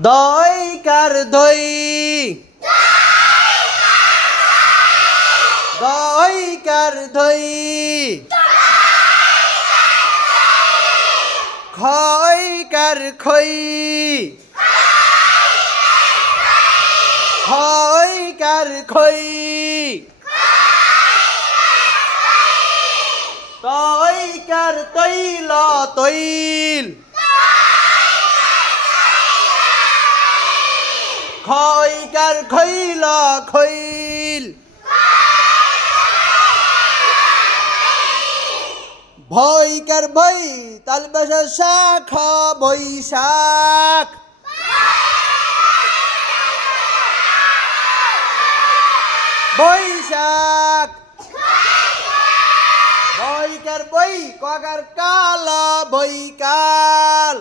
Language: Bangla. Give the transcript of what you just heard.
দইকার দই দইকার দই খইকার খই খইকার খই তইকার তৈল তৈল খইকার খৈল খৈল ভয়কার ভই তালবেশা শাখ বৈশাখ বৈশাখ বইকার বই কগার কালা বৈকাল